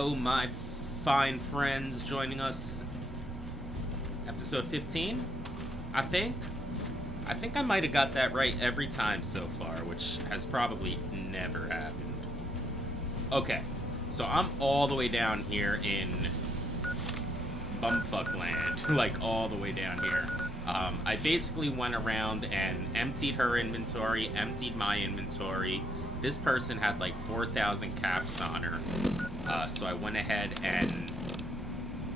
Hello, my fine friends joining us. Episode 15, I think. I think I might have got that right every time so far, which has probably never happened. Okay, so I'm all the way down here in bumfuck land, like all the way down here. I basically went around and emptied her inventory, emptied my inventory. This person had like 4,000 caps on her, so I went ahead and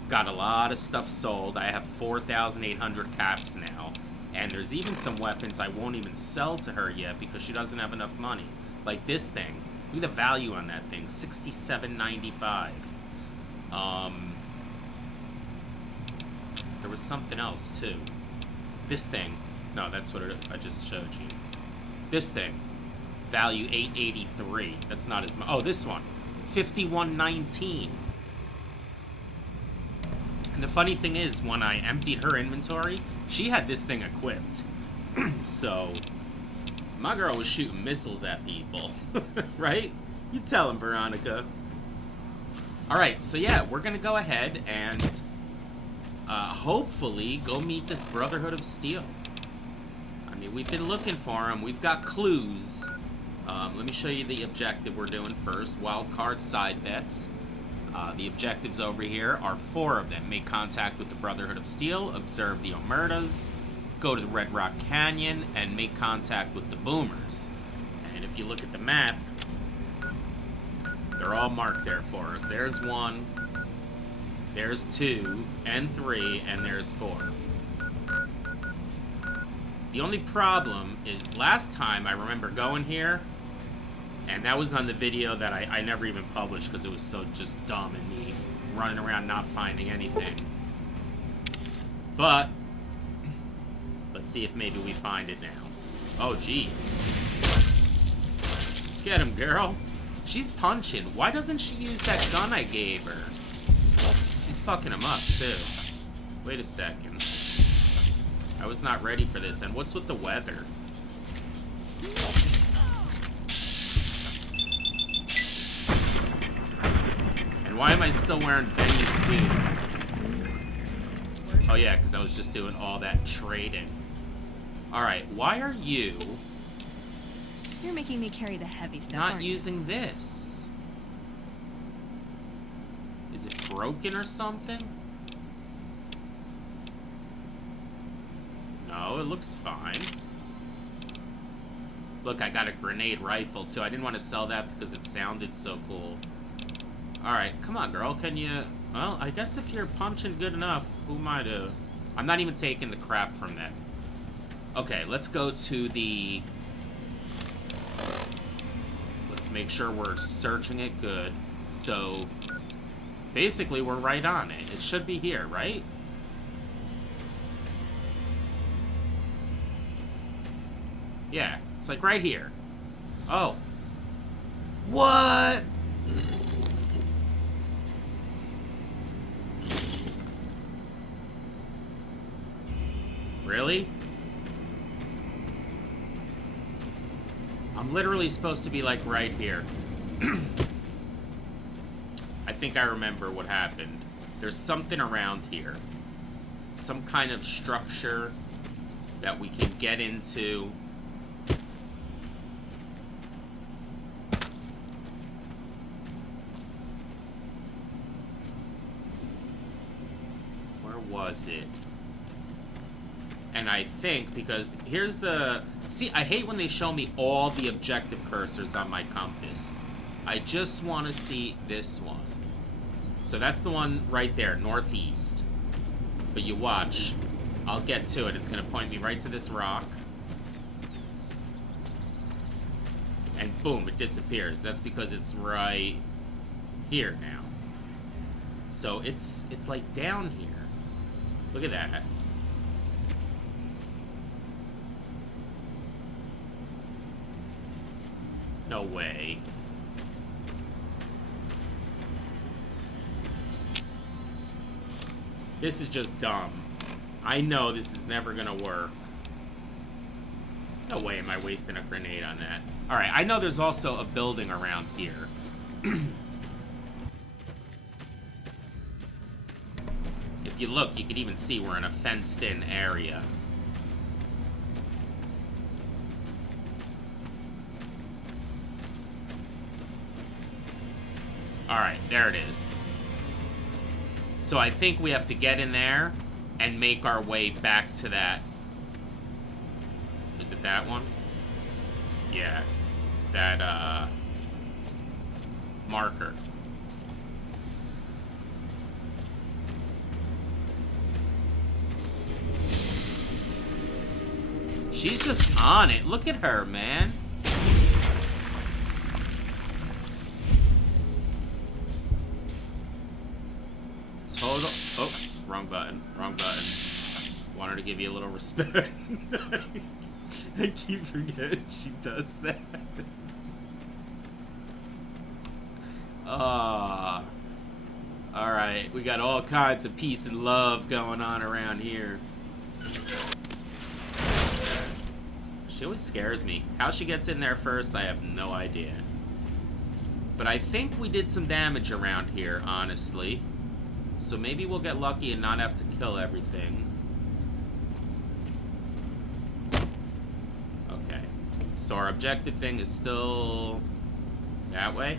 got a lot of stuff sold. I have 4,800 caps now, and there's even some weapons I won't even sell to her yet because she doesn't have enough money. Like this thing. Look at the value on that thing, $67.95. There was something else too. This thing. No, that's what I just showed you. This thing. Value 883. That's not as much. Oh, this one. 5119. And the funny thing is, when I emptied her inventory, she had this thing equipped. So, my girl was shooting missiles at people. Right? You tell him, Veronica. Alright, so yeah, we're gonna go ahead and hopefully go meet this Brotherhood of Steel. I mean, we've been looking for him. We've got clues. Let me show you the objective we're doing first. Wildcard side bets. The objectives over here are 4 of them. Make contact with the Brotherhood of Steel, observe the Omertas, go to the Red Rock Canyon, and make contact with the Boomers. And if you look at the map, they're all marked there for us. There's 1, there's 2, and 3, and there's 4. The only problem is, last time I remember going here, and that was on the video that I never even published because it was so just dumb and me running around not finding anything. But, let's see if maybe we find it now. Oh, jeez. Get him, girl. She's punching. Why doesn't she use that gun I gave her? She's fucking him up, too. Wait a second. I was not ready for this. And what's with the weather? And why am I still wearing Benny's suit? Oh yeah, because I was just doing all that trading. Alright, why are you... You're making me carry the heavy stuff, not using this? Is it broken or something? No, it looks fine. Look, I got a grenade rifle, too. I didn't want to sell that because it sounded so cool. Alright, come on, girl. Can you... Well, I guess if you're punching good enough, who am I to... I'm not even taking the crap from that. Okay, let's go to the... Let's make sure we're searching it good. So, basically, we're right on it. It should be here, right? Yeah, it's like right here. Oh. What? Really? I'm literally supposed to be like right here. I think I remember what happened. There's something around here. Some kind of structure that we can get into. Where was it? And I think, because here's the... See, I hate when they show me all the objective cursors on my compass. I just want to see this one. So that's the one right there, northeast. But you watch. I'll get to it. It's going to point me right to this rock. And boom, it disappears. That's because it's right here now. So it's like down here. Look at that. No way. This is just dumb. I know this is never gonna work. No way am I wasting a grenade on that. Alright, I know there's also a building around here. if you look, you can even see we're in a fenced-in area. Alright, there it is. So I think we have to get in there and make our way back to that. Is it that one? Yeah. That, marker. She's just on it. Look at her, man. Total. Oh, wrong button. Wrong button. Wanted to give you a little respect. I keep forgetting she does that. Alright, we got all kinds of peace and love going on around here. She always scares me. How she gets in there first, I have no idea. But I think we did some damage around here, honestly. So maybe we'll get lucky and not have to kill everything. Okay. So our objective thing is still that way?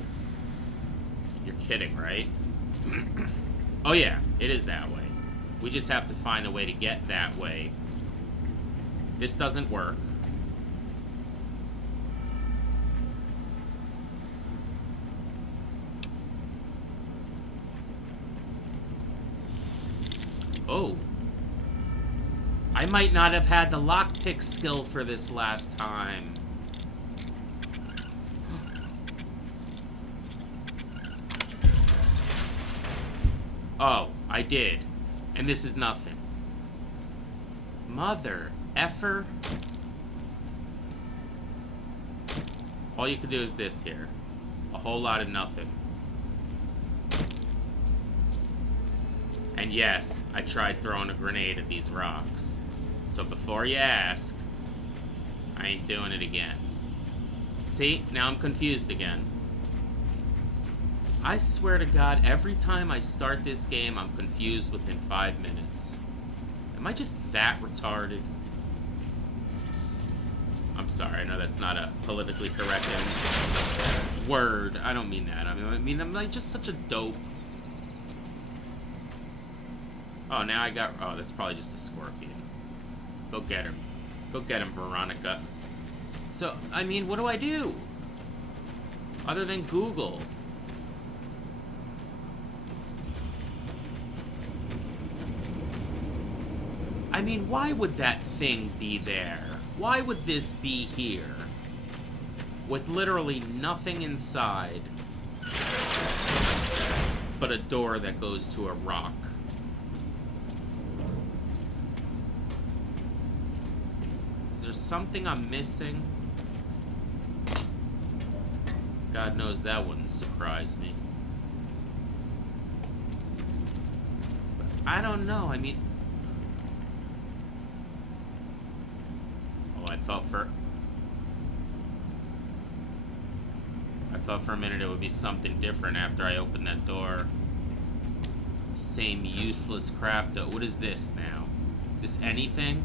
You're kidding, right? Oh yeah, it is that way. We just have to find a way to get that way. This doesn't work. Oh. I might not have had the lockpick skill for this last time. Oh, I did. And this is nothing. Mother effer. All you can do is this here. A whole lot of nothing. And yes, I tried throwing a grenade at these rocks. So before you ask, I ain't doing it again. See? Now I'm confused again. I swear to God, every time I start this game, I'm confused within 5 minutes. Am I just that retarded? I'm sorry, I know that's not a politically correct word. I don't mean that. I mean, I'm like just such a dope. Oh, now I got... Oh, that's probably just a scorpion. Go get him. Go get him, Veronica. So, I mean, what do I do? Other than Google. I mean, why would that thing be there? Why would this be here? With literally nothing inside but a door that goes to a rock. Is there something I'm missing? God knows that wouldn't surprise me. But I don't know, I mean... Oh, I thought for a minute it would be something different after I opened that door. Same useless crap though. What is this now? Is this anything?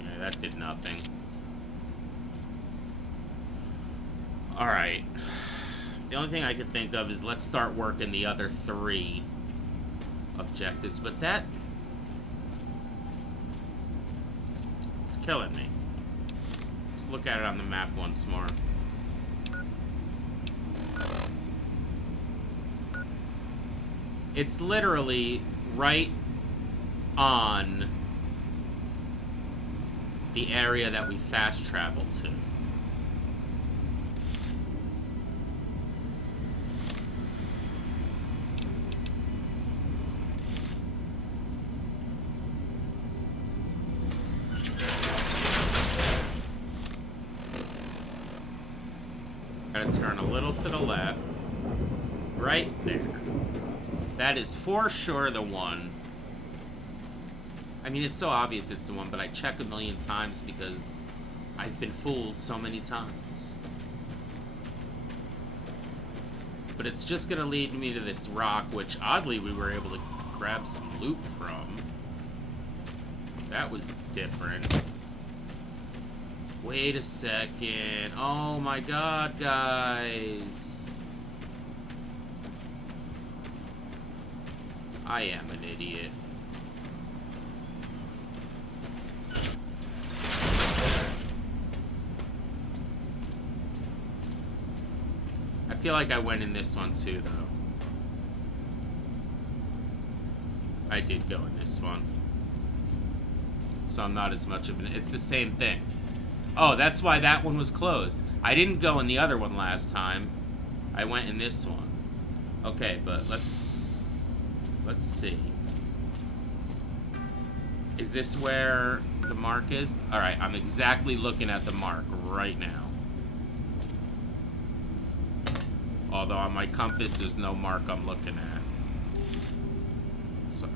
Yeah, that did nothing. Alright. The only thing I could think of is let's start working the other 3 objectives, but that... it's killing me. Let's look at it on the map once more. It's literally right on the area that we fast traveled to. Gotta turn a little to the left. Right there. That is for sure the one. I mean, it's so obvious it's the one, but I check a million times because I've been fooled so many times. But it's just gonna lead me to this rock, which oddly we were able to grab some loot from. That was different. Wait a second. Oh my god, guys. I am an idiot. I feel like I went in this one too, though. I did go in this one. So I'm not as much of an... It's the same thing. Oh, that's why that one was closed. I didn't go in the other one last time. I went in this one. Okay, but let's see. Is this where the mark is? Alright, I'm exactly looking at the mark right now. Although on my compass, there's no mark I'm looking at. So,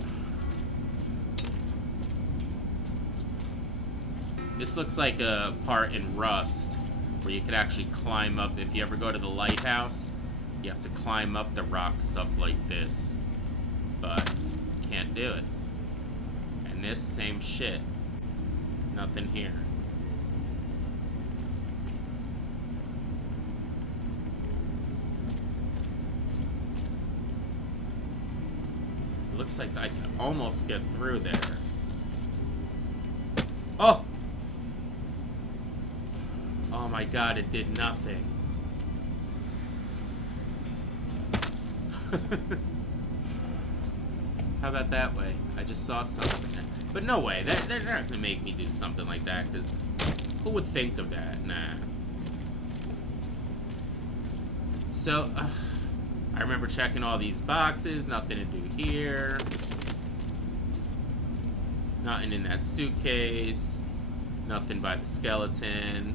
this looks like a part in Rust where you could actually climb up. If you ever go to the lighthouse, you have to climb up the rock stuff like this. But can't do it. And this, same shit. Nothing here. Looks like I can almost get through there. Oh! Oh my god, it did nothing. How about that way? I just saw something. But no way, they're not gonna make me do something like that, because who would think of that? Nah. So, I remember checking all these boxes, nothing to do here. Nothing in that suitcase. Nothing by the skeleton.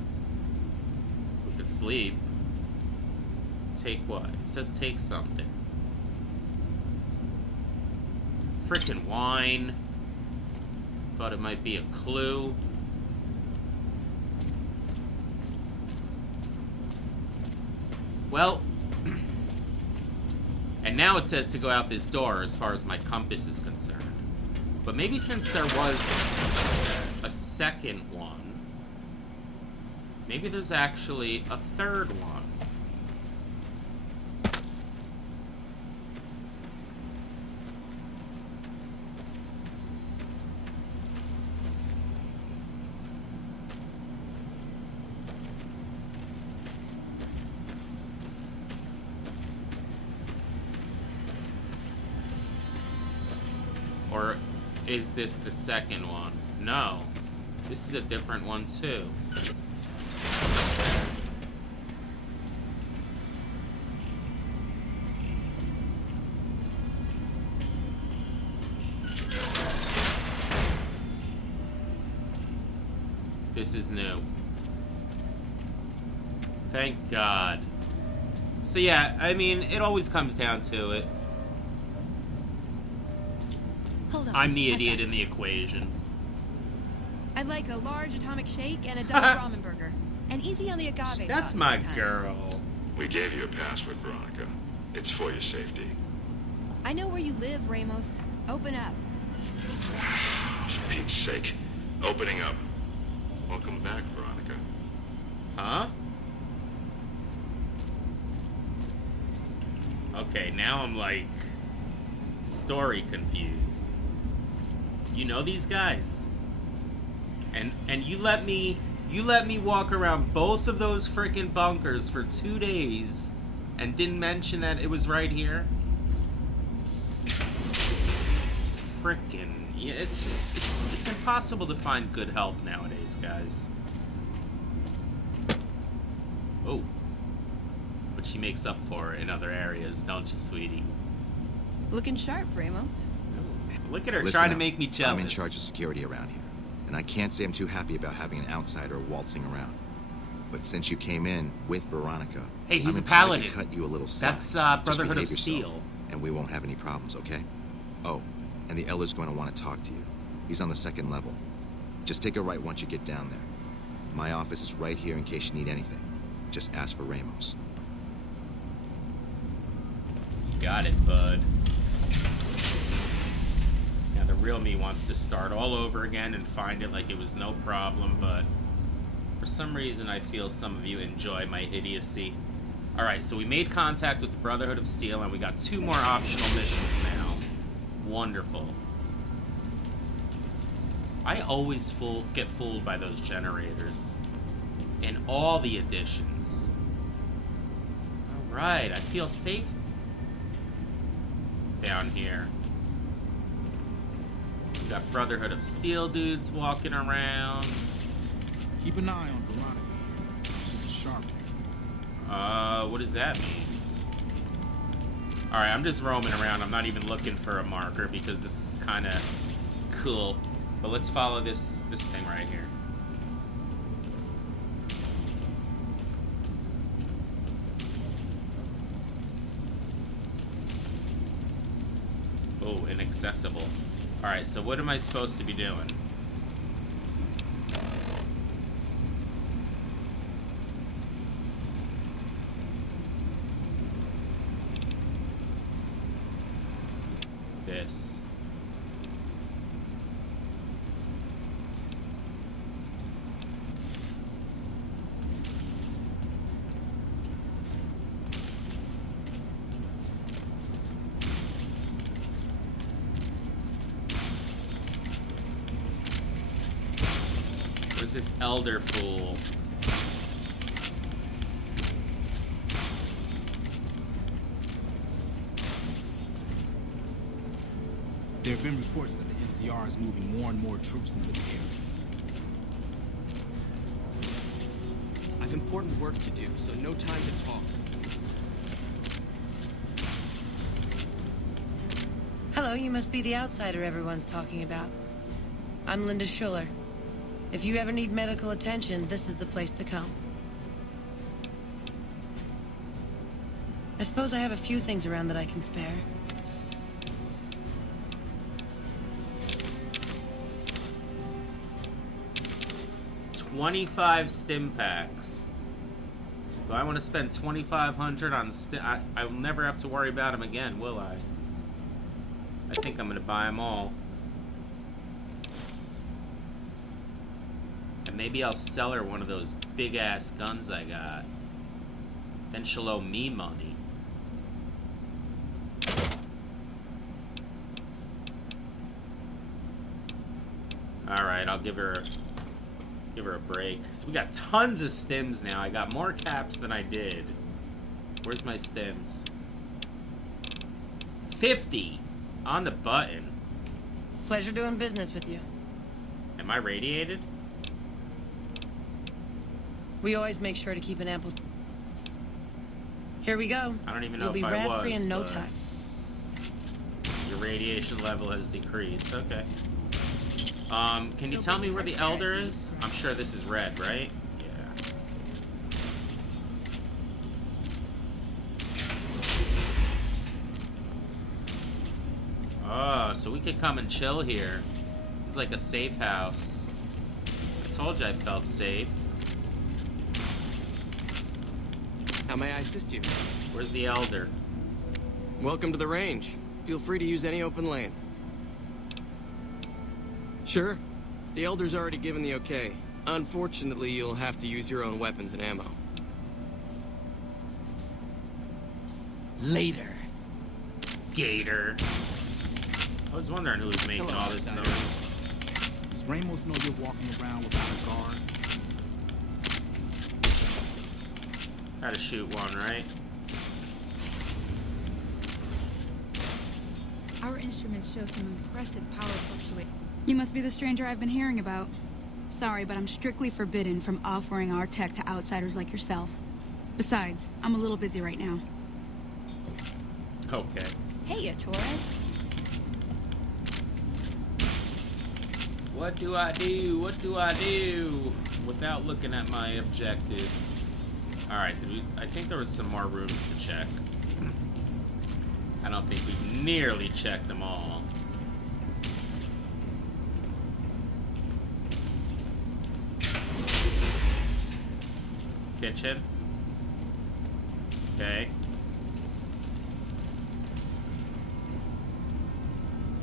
We could sleep. Take what? It says take something. Frickin' wine. Thought it might be a clue. Well, and now it says to go out this door as far as my compass is concerned. But maybe since there was a second one, maybe there's actually a third one. Or is this the second one? No. This is a different one too. This is new. Thank God. So yeah, I mean, it always comes down to it. Hold on. I'm the idiot in the equation. I'd like a large atomic shake and a double ramen burger. And easy on the agave That's sauce my this time. girl. We gave you a password, Veronica. It's for your safety. I know where you live, Ramos. Open up. For Pete's sake. Opening up. Welcome back, Veronica. Huh? Okay, now I'm like story confused. You know these guys. And you let me walk around both of those frickin' bunkers for 2 days and didn't mention that it was right here? Frickin', yeah, it's just it's impossible to find good help nowadays, guys. Oh. But she makes up for it in other areas, don't you, sweetie? Looking sharp, Ramos. Look at her Listen trying to up. make me jealous. I'm in charge of security around here, and I can't say I'm too happy about having an outsider waltzing around. But since you came in with Veronica, Hey, he's I'm a inclined paladin. to cut you a little slack. That's Just Brotherhood of behave yourself, Steel. and we won't have any problems, okay? Oh, and the Elder's going to want to talk to you. He's on the second level. Just take a right once you get down there. My office is right here in case you need anything. Just ask for Ramos. Got it, bud. Now the real me wants to start all over again and find it like it was no problem, but for some reason I feel some of you enjoy my idiocy. Alright, so we made contact with the Brotherhood of Steel, and we got 2 more optional missions now. Wonderful. I always get fooled by those generators. In all the editions. Alright, I feel safe down here. We got Brotherhood of Steel dudes walking around. Keep an eye on Veronica. She's a sharp. What does that mean? Alright, I'm just roaming around. I'm not even looking for a marker because this is kind of cool. But let's follow this thing right here. Oh, inaccessible. Alright, so what am I supposed to be doing? This. Where's this elder fool? There have been reports that the NCR is moving more and more troops into the area. I've important work to do, so no time to talk. Hello, you must be the outsider everyone's talking about. I'm Linda Schuller. If you ever need medical attention, this is the place to come. I suppose I have a few things around that I can spare. $25 stim packs. Do I want to spend $2,500 on I'll never have to worry about them again, will I? I think I'm gonna buy them all. And maybe I'll sell her one of those big ass guns I got. Then she'll owe me money. Alright, I'll give her a break. So we got tons of stims now. I got more caps than I did. Where's my stims? 50 on the button. Pleasure doing business with you. Am I radiated? We always make sure to keep an ample... Here we go. I don't even know You'll if be I rad-free was, in no but time. Your radiation level has decreased. Okay. Can you tell me where the Elder is? I'm sure this is red, right? Yeah. Oh, so we could come and chill here. It's like a safe house. I told you I felt safe. How may I assist you? Where's the Elder? Welcome to the range. Feel free to use any open lane. Sure. The Elder's already given the okay. Unfortunately, you'll have to use your own weapons and ammo. Later. Gator. I was wondering who was making all this noise. Does Ramos know you're walking around without a guard? Gotta shoot one, right? Our instruments show some impressive power fluctuations. You must be the stranger I've been hearing about. Sorry, but I'm strictly forbidden from offering our tech to outsiders like yourself. Besides, I'm a little busy right now. Okay. Hey, Torres. What do I do? What do I do? Without looking at my objectives. Alright, I think there was some more rooms to check. I don't think we've nearly checked them all. kitchen. Okay.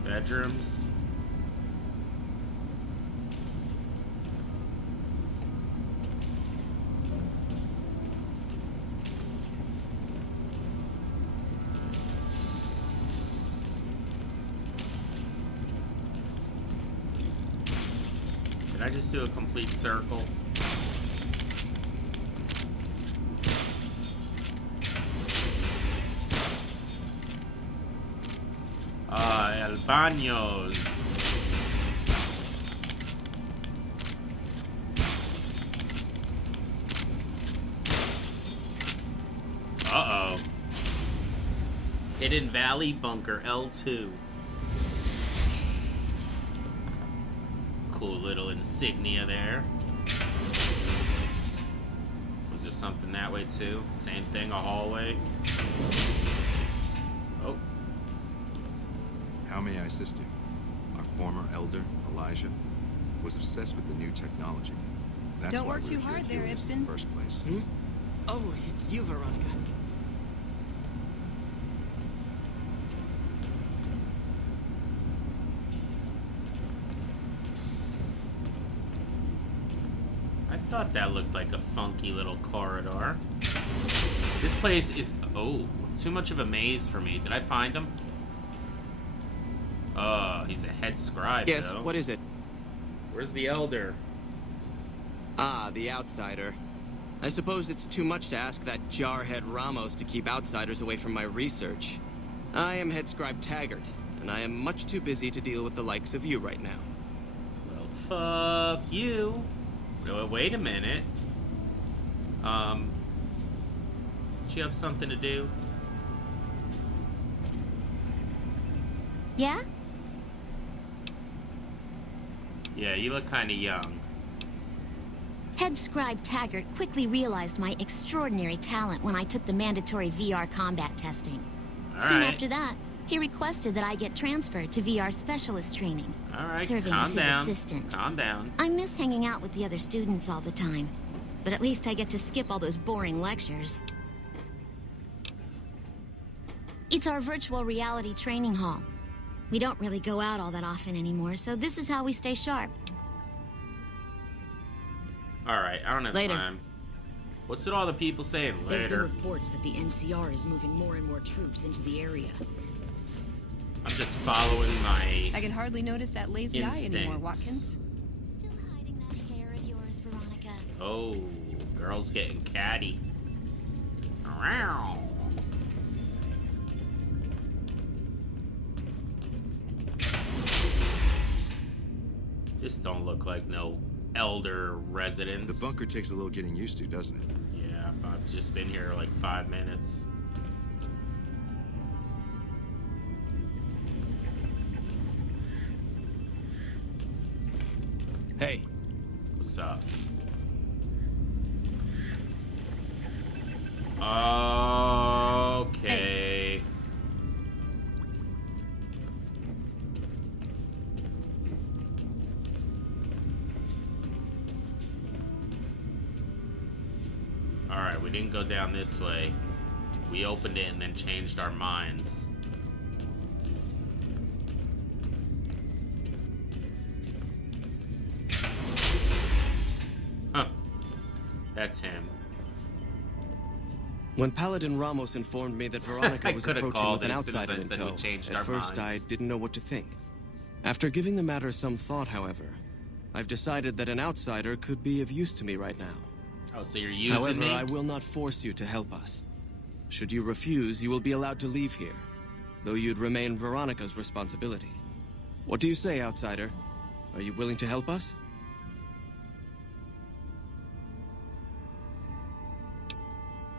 Bedrooms. Did I just do a complete circle? El Baños. Uh-oh. Hidden Valley Bunker L2. Cool little insignia there. Was there something that way too? Same thing, a hallway. Oh. How may I assist you? Our former elder, Elijah, was obsessed with the new technology. That's Don't why work we're too here hard at there, Helios in Ibsen. the first place. Hmm? Oh, it's you, Veronica. I thought that looked like a funky little corridor. This place is, oh, too much of a maze for me. Did I find him? Oh, he's a head scribe, Yes, though. what is it? Where's the elder? Ah, the outsider. I suppose it's too much to ask that jarhead Ramos to keep outsiders away from my research. I am head scribe Taggart, and I am much too busy to deal with the likes of you right now. Well, fuck you. Wait a minute. Do you have something to do? Yeah? Yeah, you look kind of young. Head scribe Taggart quickly realized my extraordinary talent when I took the mandatory VR combat testing. Soon Alright. after that, he requested that I get transferred to VR specialist training, Alright, serving calm as his down. assistant. Calm down. I miss hanging out with the other students all the time, but at least I get to skip all those boring lectures. It's our virtual reality training hall. We don't really go out all that often anymore, so this is how we stay sharp. Alright, I don't have Later. time. What's it all the people saying? There have been Later. reports that the NCR is moving more and more troops into the area. I'm just following my I can hardly notice that lazy eye anymore, instincts. Watkins. Still hiding that hair of yours, Veronica. Oh, girl's getting catty. Meow. This don't look like no elder residence. The bunker takes a little getting used to, doesn't it? Yeah, I've just been here like 5 minutes. Hey, What's up? Okay. Alright, we didn't go down this way. We opened it and then changed our minds. Huh. That's him. when Paladin Ramos informed me that Veronica I was coulda approaching called with an it as soon as outsider I in said we tow, changed at our first minds. I didn't know what to think. After giving the matter some thought, however, I've decided that an outsider could be of use to me right now. Oh, so you're using However, me? I will not force you to help us. Should you refuse, you will be allowed to leave here, though you'd remain Veronica's responsibility. What do you say, outsider? Are you willing to help us?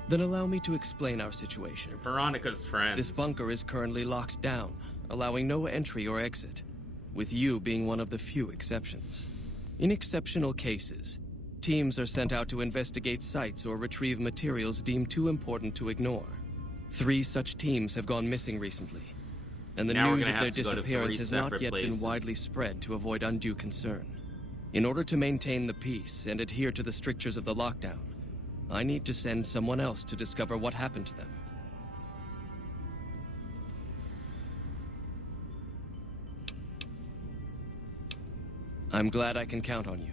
Then allow me to explain our situation. Veronica's friends. This bunker is currently locked down, allowing no entry or exit, with you being one of the few exceptions. In exceptional cases, teams are sent out to investigate sites or retrieve materials deemed too important to ignore. 3 such teams have gone missing recently, and the Now we're news gonna of their have to go to disappearance 3 has not separate yet places. been widely spread to avoid undue concern. In order to maintain the peace and adhere to the strictures of the lockdown, I need to send someone else to discover what happened to them. I'm glad I can count on you.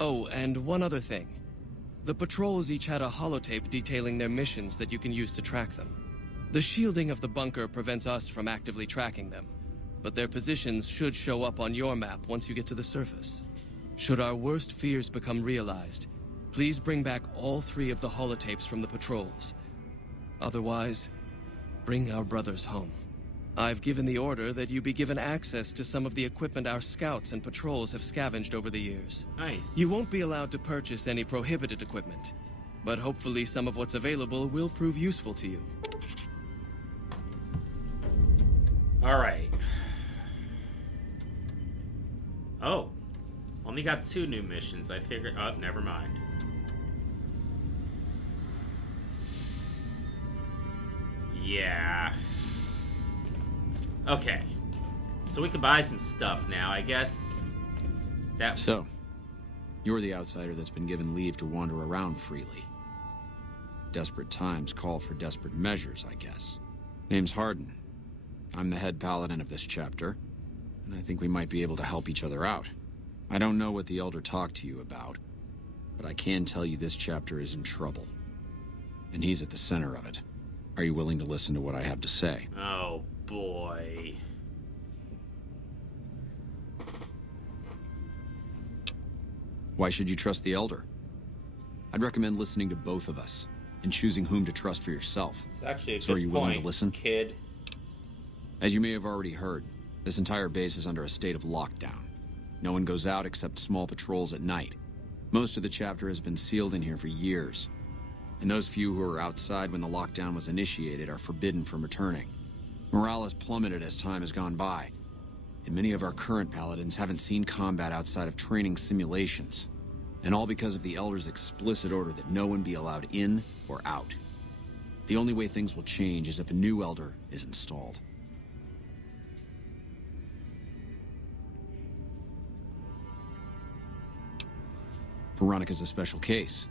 Oh, and one other thing. The patrols each had a holotape detailing their missions that you can use to track them. The shielding of the bunker prevents us from actively tracking them, but their positions should show up on your map once you get to the surface. Should our worst fears become realized, please bring back all 3 of the holotapes from the patrols. Otherwise, bring our brothers home. I've given the order that you be given access to some of the equipment our scouts and patrols have scavenged over the years. Nice. You won't be allowed to purchase any prohibited equipment, but hopefully some of what's available will prove useful to you. Alright. Oh. Only got 2 new missions. I figured... Oh, never mind. Yeah. Okay. So we can buy some stuff now, I guess. That... So, you're the outsider that's been given leave to wander around freely. Desperate times call for desperate measures, I guess. Name's Hardin. I'm the head paladin of this chapter, and I think we might be able to help each other out. I don't know what the Elder talked to you about, but I can tell you this chapter is in trouble. And he's at the center of it. Are you willing to listen to what I have to say? Oh, boy. Why should you trust the Elder? I'd recommend listening to both of us, and choosing whom to trust for yourself. It's actually a So are good you willing point, to listen? kid. As you may have already heard, this entire base is under a state of lockdown. No one goes out except small patrols at night. Most of the chapter has been sealed in here for years. And those few who were outside when the lockdown was initiated are forbidden from returning. Morale has plummeted as time has gone by. And many of our current paladins haven't seen combat outside of training simulations. And all because of the Elder's explicit order that no one be allowed in or out. The only way things will change is if a new Elder is installed. Veronica's a special case.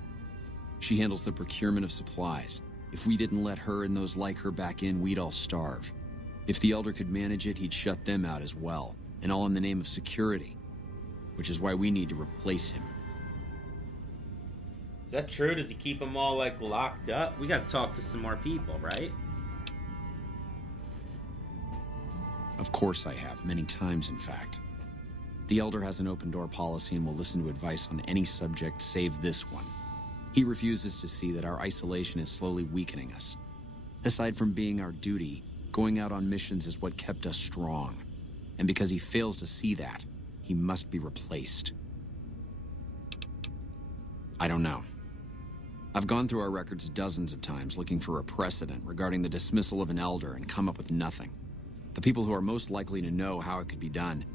She handles the procurement of supplies. If we didn't let her and those like her back in, we'd all starve. If the Elder could manage it, he'd shut them out as well. And all in the name of security. Which is why we need to replace him. Is that true? Does he keep them all, like, locked up? We gotta talk to some more people, right? Of course I have, many times in fact. The Elder has an open-door policy and will listen to advice on any subject save this one. He refuses to see that our isolation is slowly weakening us. Aside from being our duty, going out on missions is what kept us strong. And because he fails to see that, he must be replaced. I don't know. I've gone through our records dozens of times looking for a precedent regarding the dismissal of an Elder and come up with nothing. The people who are most likely to know how it could be done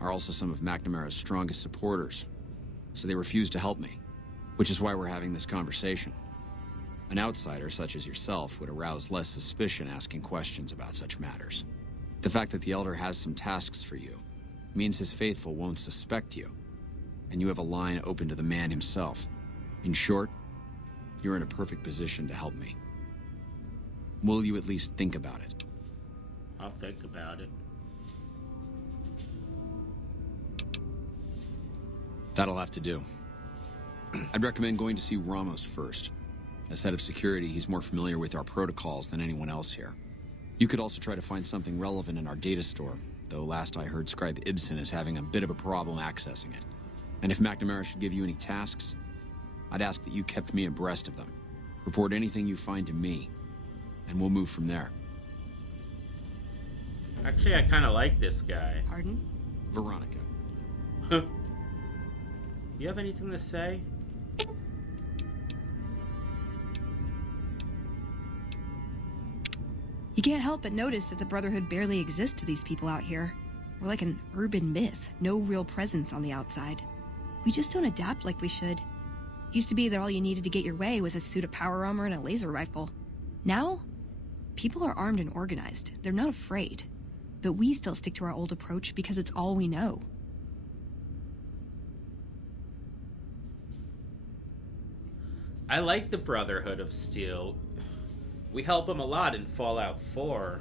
are also some of McNamara's strongest supporters, so they refuse to help me, which is why we're having this conversation. An outsider such as yourself would arouse less suspicion asking questions about such matters. The fact that the Elder has some tasks for you means his faithful won't suspect you, and you have a line open to the man himself. In short, you're in a perfect position to help me. Will you at least think about it? I'll think about it. That'll have to do. I'd recommend going to see Ramos first. As head of security, he's more familiar with our protocols than anyone else here. You could also try to find something relevant in our data store, though last I heard Scribe Ibsen is having a bit of a problem accessing it. And if McNamara should give you any tasks, I'd ask that you kept me abreast of them. Report anything you find to me, and we'll move from there. Actually, I kind of like this guy. Pardon? Veronica. You have anything to say? You can't help but notice that the Brotherhood barely exists to these people out here. We're like an urban myth, no real presence on the outside. We just don't adapt like we should. Used to be that all you needed to get your way was a suit of power armor and a laser rifle. Now, people are armed and organized. They're not afraid. But we still stick to our old approach because it's all we know. I like the Brotherhood of Steel. We help them a lot in Fallout 4.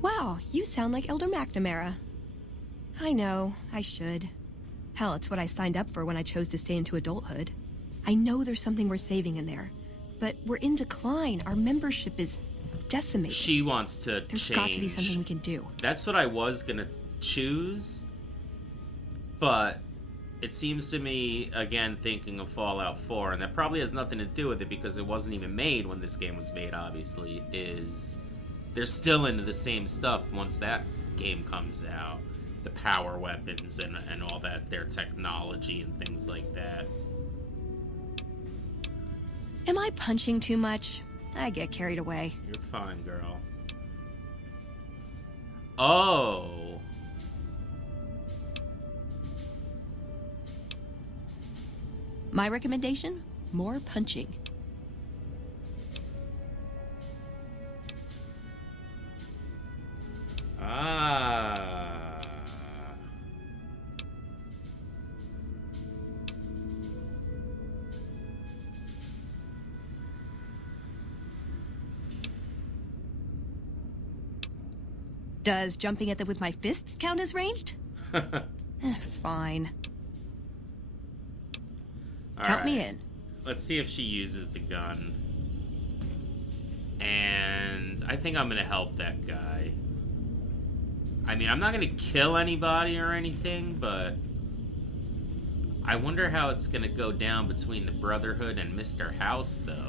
Wow, you sound like Elder McNamara. I know, I should. Hell, it's what I signed up for when I chose to stay into adulthood. I know there's something we're saving in there, but we're in decline. Our membership is decimated. She wants to There's change. got to be something we can do. That's what I was gonna choose, but it seems to me, again, thinking of Fallout 4, and that probably has nothing to do with it because it wasn't even made when this game was made, obviously, is they're still into the same stuff once that game comes out. The power weapons and all that, their technology and things like that. Am I punching too much? I get carried away. You're fine, girl. Oh. My recommendation? More punching. Ah. Does jumping at them with my fists count as ranged? Fine. Count me in. Let's see if she uses the gun. And I think I'm gonna help that guy. I mean, I'm not gonna kill anybody or anything, but I wonder how it's gonna go down between the Brotherhood and Mr. House, though.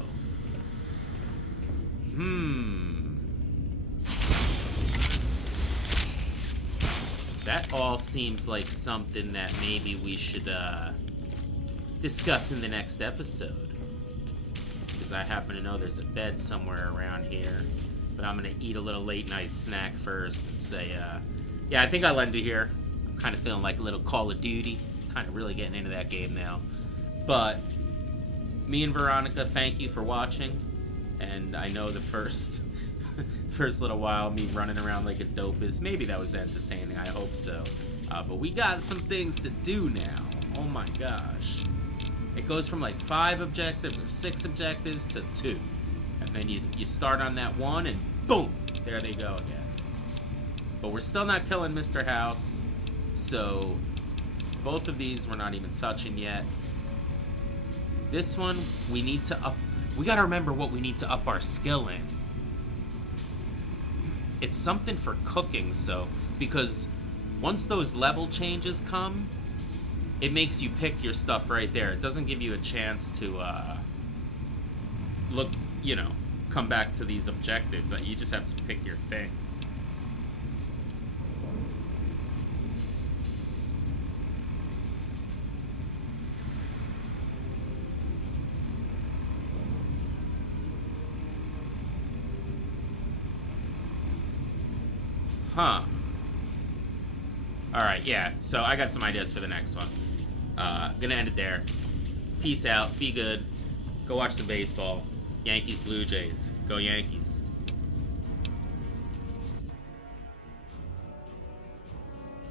That all seems like something that maybe we should discuss in the next episode. Because I happen to know there's a bed somewhere around here. But I'm going to eat a little late night snack first and say, yeah, I think I'll end it here. I'm kind of feeling like a little Call of Duty. Kind of really getting into that game now. But me and Veronica, thank you for watching. And I know the first little while, me running around like a dopest, maybe that was entertaining. I hope so. But we got some things to do now. Oh my gosh. It goes from like 5 objectives or 6 objectives to 2. And then you start on that one and boom, there they go again. But we're still not killing Mr. House. So both of these we're not even touching yet. This one, we need to up. We gotta remember what we need to up our skill in. It's something for cooking, so, because once those level changes come, it makes you pick your stuff right there. It doesn't give you a chance to, look, you know, come back to these objectives. You just have to pick your thing. Huh. Alright, yeah. So I got some ideas for the next one. Gonna end it there. Peace out. Be good. Go watch some baseball. Yankees, Blue Jays. Go Yankees.